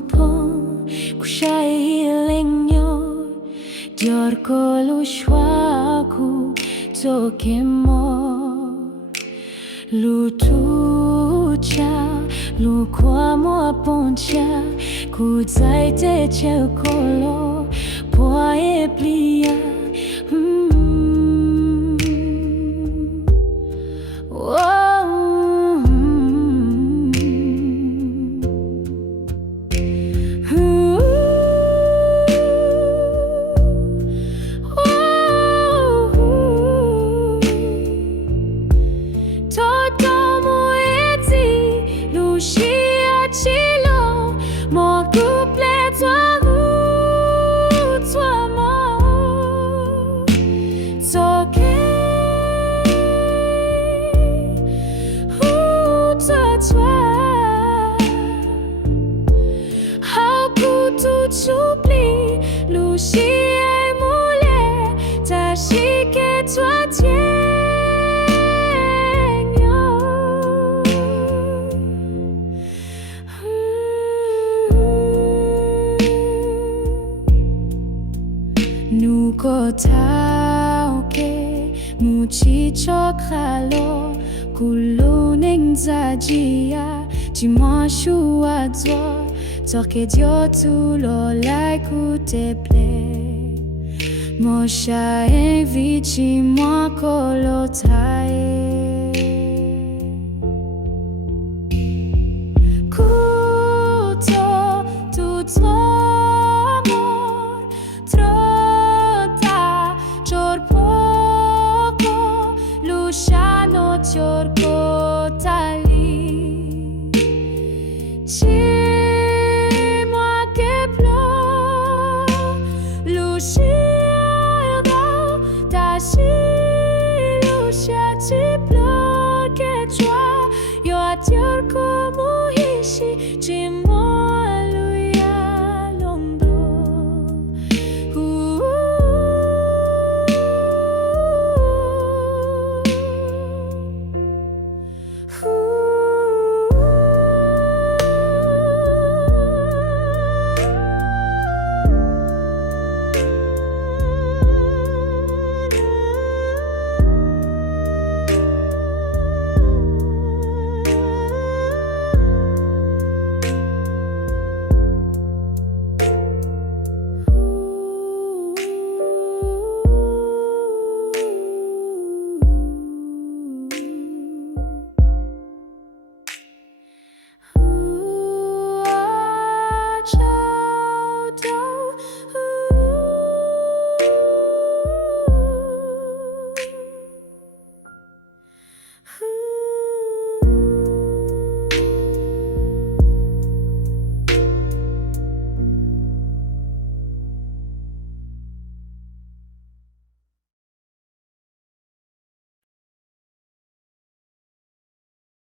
pon kushay hilinyo dior ko lushwaku toke mo lutucha lukwa mo poncha kuzaite chekolo poe plia J'oublie, lossis et moulé, tâche que toi tiens. Nous kotauke, muchi chokralo, kuloning zajia, tu manches à toi. Torque Dieu tout le like ou te plaît. Mon chat invite moi colotaille.